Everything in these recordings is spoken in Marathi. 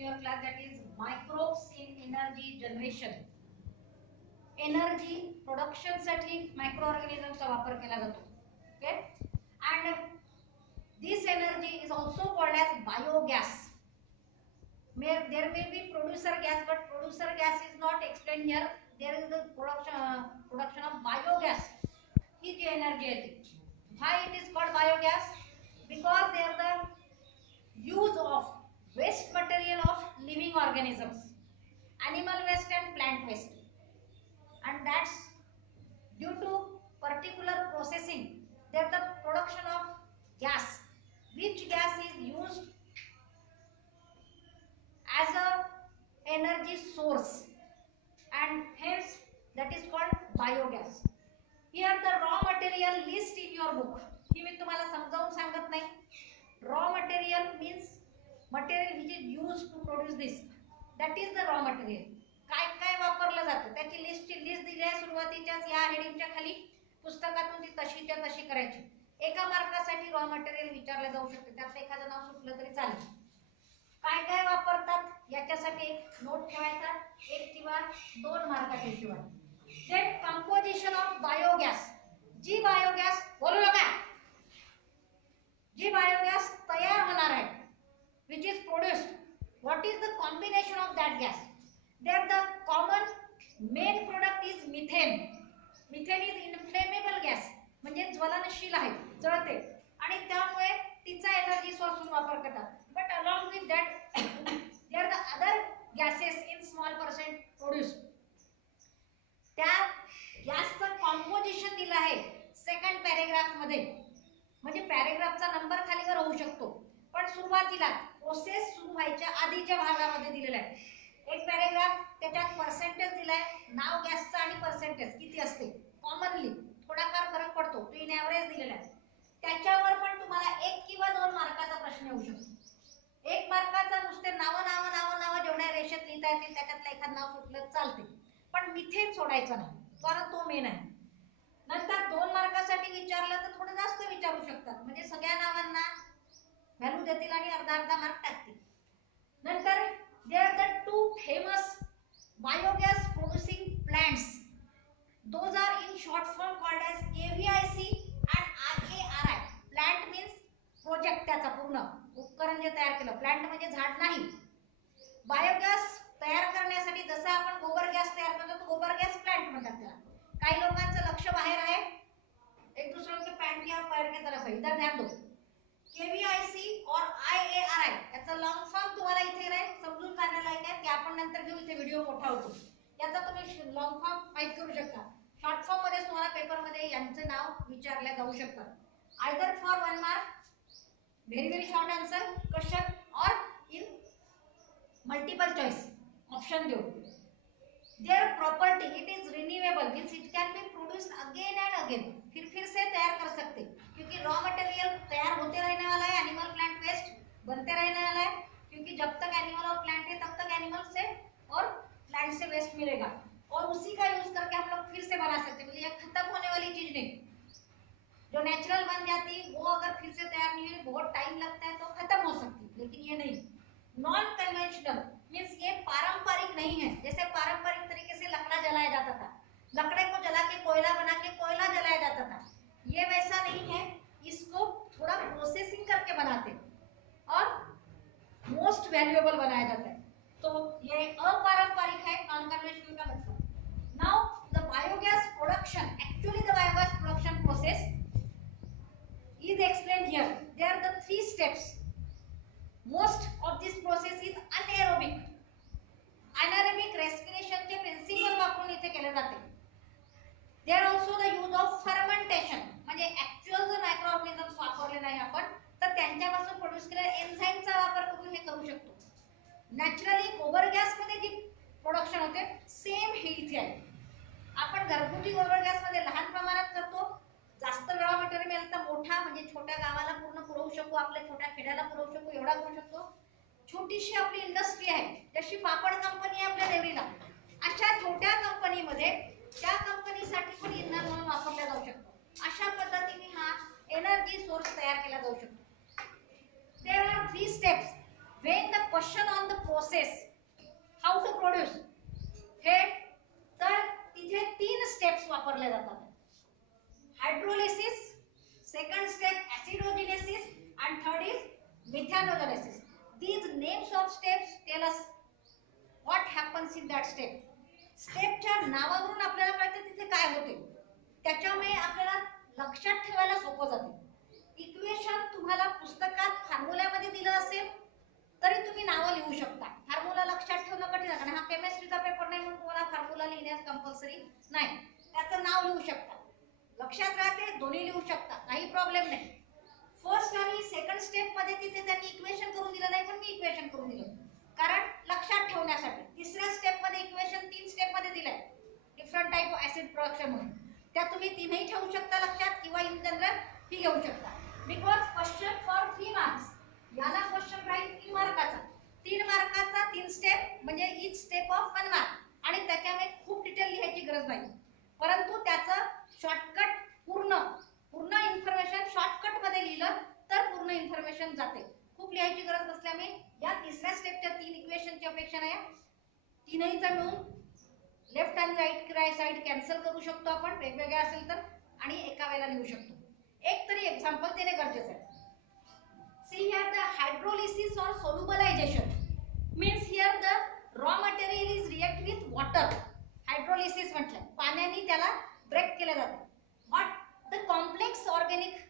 your class, that is microbes in energy generation. Energy production साठी मायक्रो ऑर्गॅनिझमचा वापर केला जातो. Okay, and this energy is also called as biogas. There may be producer gas, but producer gas is not explained here. There is the production of biogas. ही जी एनर्जी आहे ती. Why it is called biogas? Because they are the use of waste material of living organisms, animal waste and plant waste, and that's due to particular processing that the production of gas, which gas is used as a energy source, and hence that is called biogas. Here the raw material list in your book. ही मी तुम्हाला समजावून सांगत नाही. Raw material means material which is used to produce this. That is the raw material. काय काय वापरलं जातं त्याची लिस्ट दिली आहे सुरुवातीच्याच या हेडिंगच्या खाली. पुस्तकातून ती तशीच्या तशी करायची. एका मार्कासाठी रॉ मटेरियल विचारलं जाऊ शकते. त्यात एखादं नाव सुटलं तरी चालेल. काय काय वापरतात याच्यासाठी एक नोट ठेवायचा, एक किंवा 2 मार्काच्या शिवाय. Then composition of biogas. जी बायोगॅस बोलू नका, जी बायोगॅस तयार होणार आहे, which is produced, what is the combination of that gas? There the common main product is methane. Methane is inflammable gas, म्हणजे ज्वलनशील आहे, जळते, आणि त्यामुळे तिचा एनर्जी सोर्स म्हणून वापर करतात. But along with that there are the other gases in small percent produced. त्या गॅसचं कॉम्पोजिशन दिलं आहे सेकंड पॅरेग्राफ मध्ये. म्हणजे पॅरेग्राफचा नंबर खालीवर होऊ शकतो, पण सुरुवातीला प्रोसेस सुरू व्हायच्या आधीच्या भागामध्ये दिलेला आहे. एक पॅरेग्राफ त्याच्यात पर्सेंटेज दिलाय, नाव गॅसचं आणि पर्सेंटेज किती असते. कॉमनली थोडाफार फरक पडतो, तो इन ॲव्हरेज दिलेला आहे. त्याच्यावर पण तुम्हाला 1 किंवा 2 मार्काचा प्रश्न येऊ शकतो. 1 मार्काचा नुसते नाव जेवढ्या रेषेत लिहिता येतील त्याच्यातलं एखादं नाव सुटलं चालते, पण मिथेन सोडायचं नाही, कारण तो मेन आहे. नंतर 2 मार्कासाठी विचारलं तर थोडं जास्त विचारू शकतात, म्हणजे सगळ्या नावांना व्हॅल्यू देतील आणि अर्धा मार्क टाकतील. नंतर there are the 2 famous biogas producing plants. Those are in short form called as KVIC and RARI. Plant means project, त्याचा पूर्ण उपकरण जे तयार केलं. प्लांट म्हणजे झाड नाही. बायोगॅस तयार करण्यासाठी जसं आपण गोबर गॅस तयार करतो तो गोबर गॅस प्लांट म्हणतात त्याला. काही लोकांचं लक्ष बाहेर आहे, एक दूसरों के पैंट या पैर की तरफ है, इधर ध्यान दो. KVIC और IARI याचा लॉंग फॉर्म तुम्हाला इथे राहील, समजून जाण्यालायक आहे. ते आपण नंतर घेऊ, इथे व्हिडिओ मोठा होतो. याचा तुम्ही लॉंग फॉर्म माहित करू शकता. शॉर्ट फॉर्म मध्ये तुम्हाला पेपर मध्ये यांचे नाव विचारले जाऊ शकतात. Either for 1 mark, very short answer question, और इन मल्टिपल चॉइस ऑप्शन देऊ. Their property, it is renewable, means it can be produced again and again. फिर से तैयार कर सकते, क्योंकि रॉ मटेरियल तैयार होते रहने वाला है. एनिमल प्लांट वेस्ट बनते रहने वाला है, क्योंकि जब तक एनिमल और प्लांट है तब तक एनिमल से और प्लांट से वेस्ट मिलेगा, और उसी का यूज करके हम लोग फिर से बना सकते. मतलब ये खत्म होने वाली चीज नहीं. जो नेचुरल बन जाती है वो अगर फिर से तैयार नहीं हुई, बहुत टाइम लगता है, तो खत्म हो सकती है, लेकिन ये नहीं. नॉन कन्वेंशनल मीन्स ये पारंपरिक नहीं है. जैसे पारंपरिक तरीके से लकड़ा जलाया जाता था, लकड़े को जला के कोयला बना के कोयला जलाया जाता था, ये वैसा नहीं है. इसको थोड़ा प्रोसेसिंग करके बनाते और मोस्ट वैल्यूएबल बनाया जाता है. तो ये अपारंपरिक है, नॉन कन्वेंशनल का मतलब. Now the biogas production, actually the biogas production process is explained here. There are the 3 steps. Most of this process is anaerobic. Anaerobic respiration चे प्रिन्सिपल वापरून इथे केले जाते. There also the use of fermentation, म्हणजे ऍक्च्युअल जर मायक्रो ऑर्गॅनिझम्स वापरले नाही आपण, तर त्यांच्यापासून प्रोड्यूस केलेल्या एन्झाईमचा वापर करून हे करू शकतो. नॅचरली गोबर गॅस मध्ये जी प्रोडक्शन होते सेम हे इथे आहे. आपण घरगुती गोबर गॅस मध्ये लहान प्रमाणात करतो, जास्त रॉ मटेरियल मिळालं तर मोठा, म्हणजे छोट्या गावाला पूर्ण पुरवू शकू, आपल्या छोट्या खेड्याला पुरवू शकू, एवढा करू शकतो. छोटीशी आपली इंडस्ट्री आहे, जशी पापड कंपनी आहे आपल्या देवरीला, अशा छोट्या कंपनीमध्ये त्या कंपनीसाठी पण इंधन म्हणून वापरला जाऊ शकतो. अशा पद्धतीने हा एनर्जी सोर्स तयार केला जाऊ शकतो. There are 3 steps. when the question on the process how to produce हे तर तिथे 3 स्टेप्स वापरले जातात. Hydrolysis, second step acidogenesis and third is methanogenesis. These names of steps tell us what happens in that step. स्टेपच्या नावावरून आपल्याला कळते तिथे काय होते, त्याच्यामुळे आपल्याला लक्षात ठेवायला सोपं जाते. इक्वेशन तुम्हाला पुस्तकात फॉर्म्युल्यामध्ये दिलं असेल तरी तुम्ही नावं लिहू शकता. फॉर्म्युला लक्षात ठेवणं कठीण आहे, कारण हा केमिस्ट्रीचा पेपर नाही म्हणून तुम्हाला फॉर्म्युला लिहिण्यास कंपल्सरी नाही. त्याचं नाव लिहू शकता, लक्षात राहते, दोन्ही लिहू शकता, काही प्रॉब्लेम नाही. फर्स्ट आणि सेकंड स्टेप मध्ये तिथे त्यांनी इक्वेशन करून दिलं नाही, पण मी इक्वेशन करून दिलं कारण लक्षात ठेवण्यासाठी. तिसऱ्या स्टेप मध्ये इक्वेशन 3 स्टेप मध्ये दिलंय different type of acid production म्हणून. त्या तुम्ही तीनही ठेवू शकता लक्षात किंवा इन जनरल ही घेऊ शकता. बिकॉज क्वेश्चन फॉर 3 मार्क्स, याला क्वेश्चन राहील 3 मार्काचा. 3 मार्काचा 3 स्टेप म्हणजे इच स्टेप ऑफ 1 मार्क, आणि त्याच्यामुळे खूप डिटेल लिहायची गरज नाही, परंतु त्याचं शॉर्टकट पूर्ण इन्फॉर्मेशन शॉर्टकट मध्ये लिहिलं तर पूर्ण इन्फॉर्मेशन जाते. खूप लिहायची गरज नसल्यामुळे या तिसऱ्या स्टेपच्या 3 इक्वेशनची अपेक्षा नाही. तीनहीचा मिळून लेफ्ट आणि राईट साइड कॅन्सल करू शकतो आपण, वेगवेगळे असेल तर, आणि एका वेळेला लिहू शकतो. एक तरी एक्झाम्पल देणे गरजेचं आहे. See here the hydrolysis or solubilization means here the raw material is react with water. Hydrolysis म्हटलं पाण्याने त्याला ब्रेक केले जाते. What the complex organic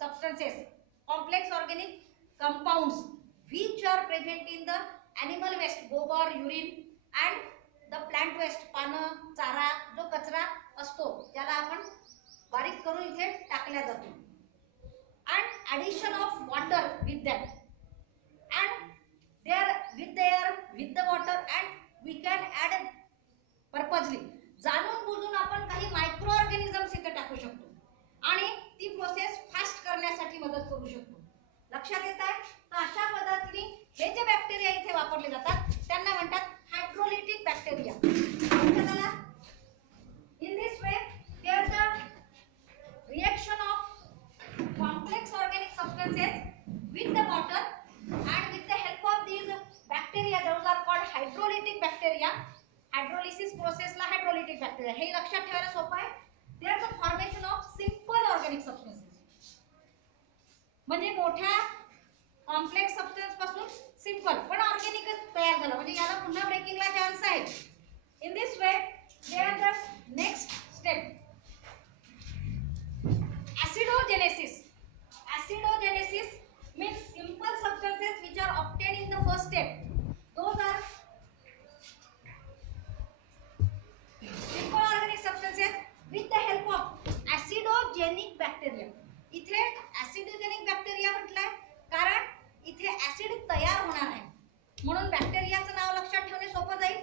substances, complex organic compounds which are present in the animal waste, गोबर, urine and the plant waste, पानं, चारा, जो कचरा असतो त्याला आपण बारीक करून इथे टाकल्या जातो. And addition of water with that, and there with the air with the water, and we can add purposely, जाणून बुजून आपण काही मायक्रो ऑर्गॅनिझम्स इथे टाकू शकतो आणि ती प्रोसेस फास्ट करण्यासाठी मदत करू शकतो. लक्षात येत आहे? तर अशा पद्धतीने हे जे बॅक्टेरिया इथे वापरले जातात त्यांना म्हणतात hydrolytic bacteria. In this way there the reaction of complex organic substances with the water, and with the help of these bacteria, those are called hydrolytic bacteria. Hydrolysis process ला hydrolytic bacteria हे लक्षात ठेवायला सोपं आहे. they are the formation of simple organic substances, म्हणजे मोठ्या कॉम्प्लेक्स सबस्टन्स पासून सिंपल पण ऑर्गॅनिक तयार झाला, म्हणजे याला पुन्हा ब्रेकिंगला चान्स आहे. In this way they are the next step acidogenesis. Acidogenesis means simple substances which are obtained in the first step. Those are simple organic substances with the help of acidogenic bacteria. इथे acidogenic bacteria म्हटलंय कारण इथे ऍसिड तयार होणार आहे, म्हणून बॅक्टेरियाचं नाव लक्षात ठेवणे सोपं जाईल.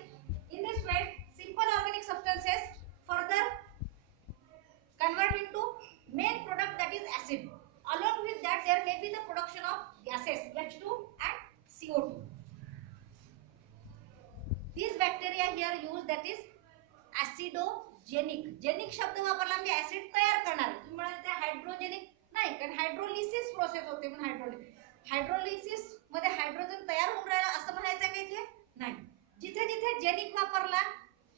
In this way, simple organic substances further convert into main product, that is acid. Along with that there may be the production of gases H2 and CO2. These bacteria here used, that is acidogenic. Genic शब्द वापरला म्हणजे ऍसिड तयार करणारे. तुम्ही म्हणाल हायड्रोजेनिक नाही, कारण हायड्रोलिसिस प्रोसेस होते म्हणून हायड्रोलिसिस मध्ये हायड्रोजन तयार होऊन राहिला असं म्हणायचं का इथे? नाही. जिथे जिथे जेनिक वापरला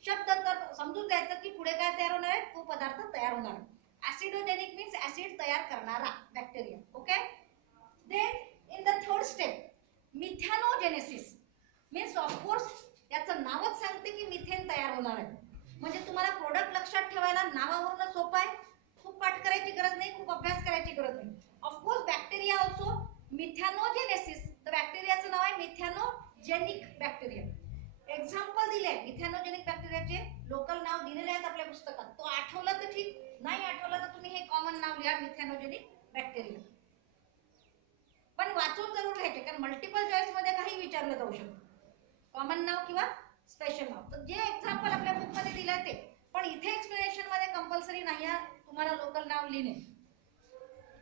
शब्द तर समजून जायचं की पुढे काय तयार होणार आहे, तो पदार्थ तयार होणार आहे. Acidogenic means acid तयार करणारा bacteria. Okay. Then in the third step methanogenesis means of course याचं नावच सांगते की मिथेन तयार होणार आहे, म्हणजे तुम्हाला प्रोडक्ट लक्षात ठेवायला नावावरूनच सोपं आहे. खूप पाठ करायची गरज नाही, खूप अभ्यास करायची गरज नाही. ऑफ कोर्स बॅक्टेरिया ऑल्सो मिथॅनोजेनेसिस, तर बॅक्टेरियाचं नाव आहे मिथॅनोजेनिक बॅक्टेरिया. एक्झाम्पल दिले मिथॅनोजेनिक बॅक्टेरियाचे, लोकल नाव दिलेले आहेत आपल्या पुस्तकात. तो आठवलं तर ठीक, नाही आठवलं तर तुम्ही हे कॉमन नाव लिहा मिथॅनोजेनिक बॅक्टेरिया. पण वाचून जरूर घ्यायचे, कारण मल्टिपल चॉईस मध्ये काही विचारलं जाऊ शकतं, कॉमन नाव किंवा स्पेशल नाव. तर जे एक्झाम्पल आपल्या बुक मध्ये दिलं ते, पण इथे एक्सप्लेनेशन मध्ये कंपल्सरी नाही तुम्हाला लोकल नाव लिहिणे.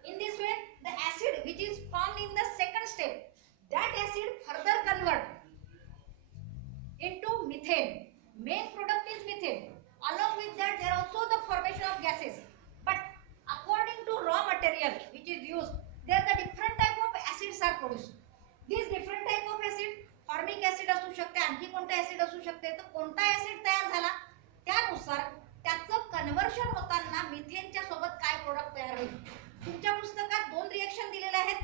In this way the acid which is formed in the second step, that acid further convert into methane. Main product is methane. Along with that there also the formation of gases, but according to raw material which is used, there the different type of acids are produced. These different type of acids acid असू शकते, आणखी कोणतं ऍसिड असू शकते. तर कोणता ऍसिड तयार झाला त्यानुसार त्याचं कन्व्हर्शन होताना मिथेनच्या सोबत काय प्रोडक्ट तयार होईल. तुमच्या पुस्तकात 2 रिएक्शन दिलेले आहेत.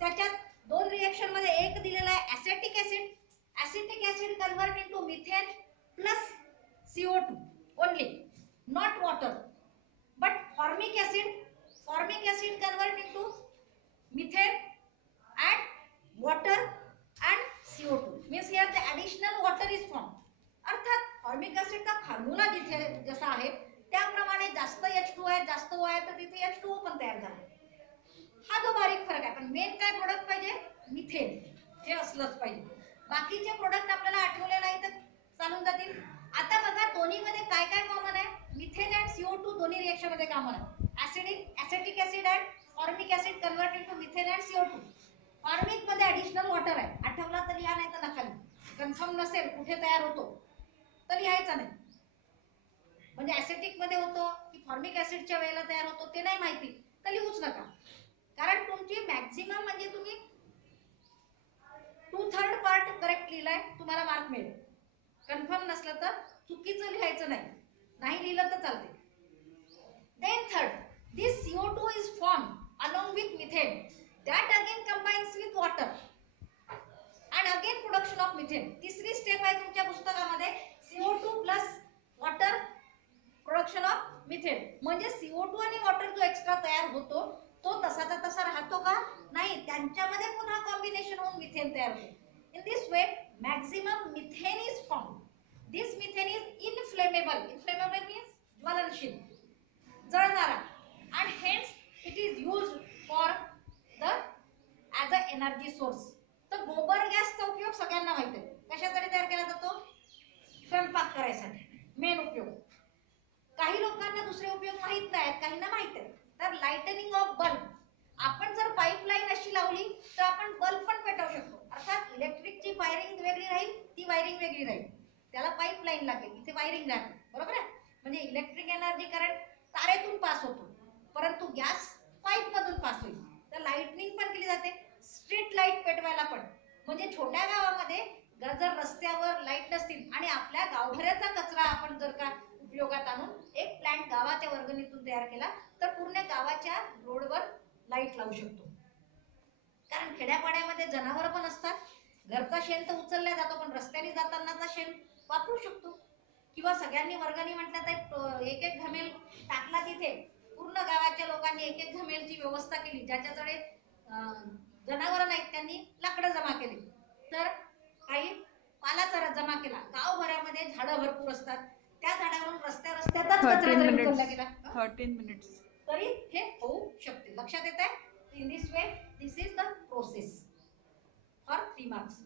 त्याच्यात 2 रिएक्शन मध्ये एक दिलेला आहे acetic acid. Acetic acid convert into methane plus CO2 only, not water. But formic acid convert into methane and water and CO2. Means here the additional water is formed. अर्थात फॉर्मिक ऍसिड का फॉर्म्युला जिथे जसा आहे त्याप्रमाणे जास्त H2 आहे, जास्त O आहे, तर तिथे H2O पण तयार झाला. हा जो बारीक फरक आहे. पण मेन काय प्रोडक्ट पाहिजे, मिथेन हे असलंच पाहिजे. बाकीचे प्रोडक्ट आपल्याला आठवले नाही तर चालून जातील. आता बघा दोन्ही मध्ये काय काय कॉमन आहे. मिथेन अँड CO2 दोन्ही रिएक्शन मध्ये कॉमन आहे. Acetic acid and formic acid convert into methane and CO2. Formic मध्ये ऍडिशनल वॉटर आहे. आठवला तर लिहा, नाही तर नका लिहू. कन्फर्म नसेल कुठे तयार होतो तर लिहायचा नाही. म्हणजे ऍसिटिक मध्ये होतो की फॉर्मिक ऍसिडच्या वेळेला तयार होतो ते नाही माहिती तर लिहूच नका. कारण तुमची मॅक्झिमम म्हणजे तुम्ही 2/3 पार्ट करेक्ट लिहिलाय, तुम्हाला मार्क मिळेल. कन्फर्म नसलं तर चुकीचं लिहायचं नाही, नाही लिहिलं तर चालते. Then third, this CO2 is formed along with methane that again combines with water and again production of methane. तिसरी स्टेप आहे तुमच्या पुस्तकामध्ये CO2 plus water production of methane. म्हणजे CO2 आणि वॉटर जो एक्स्ट्रा तयार होतो तो तसाचा तसा राहतो का, नाही, त्यांच्यामध्ये पुन्हा कॉम्बिनेशन होऊन मिथेन तयार होते. In this way maximum methane is formed. This methane is inflammable. Inflammable means ज्वलनशील, जळणारा, and hence it is used for the as a energy source. तर गोबर गॅसचा उपयोग सगळ्यांना माहिती आहे. कशासाठी तयार केला जातो, स्वयंपाक करायसाठी मेन उपयोग. काही लोकांना दुसरे उपयोग माहित नाहीत, काहींना माहित आहे. तर लाइटनिंग ऑफ बल्ब, आपण जर पाईपलाईन अशी लावली तर आपण बल्ब पण पेटवू शकतो. अर्थात इलेक्ट्रिकची वायरिंग वेगळी राहील, ती वायरिंग वेगळी राहील, त्याला पाईपलाईन लागेल, इथे वायरिंग राहते, बरोबर आहे. म्हणजे इलेक्ट्रिक एनर्जी करंट तारेतून पास होतो, परंतु गॅस पाईप मधून पास होईल. तर लाइटनिंग पण केली जाते. स्ट्रीट लाईट पेटवायला पण, म्हणजे छोट्या गावामध्ये जर रस्त्यावर लाईट नसतील आणि आपल्या गावभऱ्याचा कचरा आपण जर का उपयोगात आणून एक प्लांट गावाच्या वर्गणीतून तयार केला तर पूर्ण गावाच्या रोडवर लाईट लावू शकतो. कारण खेड्यापाड्यामध्ये जनावर पण असतात, घरचा शेण तर उचलला जातो पण रस्त्याने जातानाचा शेण वापरू शकतो. किंवा सगळ्यांनी वर्गणी म्हटलं तर एक एक घमेल टाकला, तिथे पूर्ण गावाच्या लोकांनी एक एक घमेलची व्यवस्था केली. ज्याच्याकडे जनावर नाहीत त्यांनी लाकडं जमा केली, तर काही पाला जमा केला. गावभरामध्ये झाडं भरपूर असतात, त्या झाडावरून रस्त्यातच कचरा जरी उचलला गेला 13 minutes तरी हे होऊ शकते. लक्षात येत आहे. In this way this is the process for 3 marks.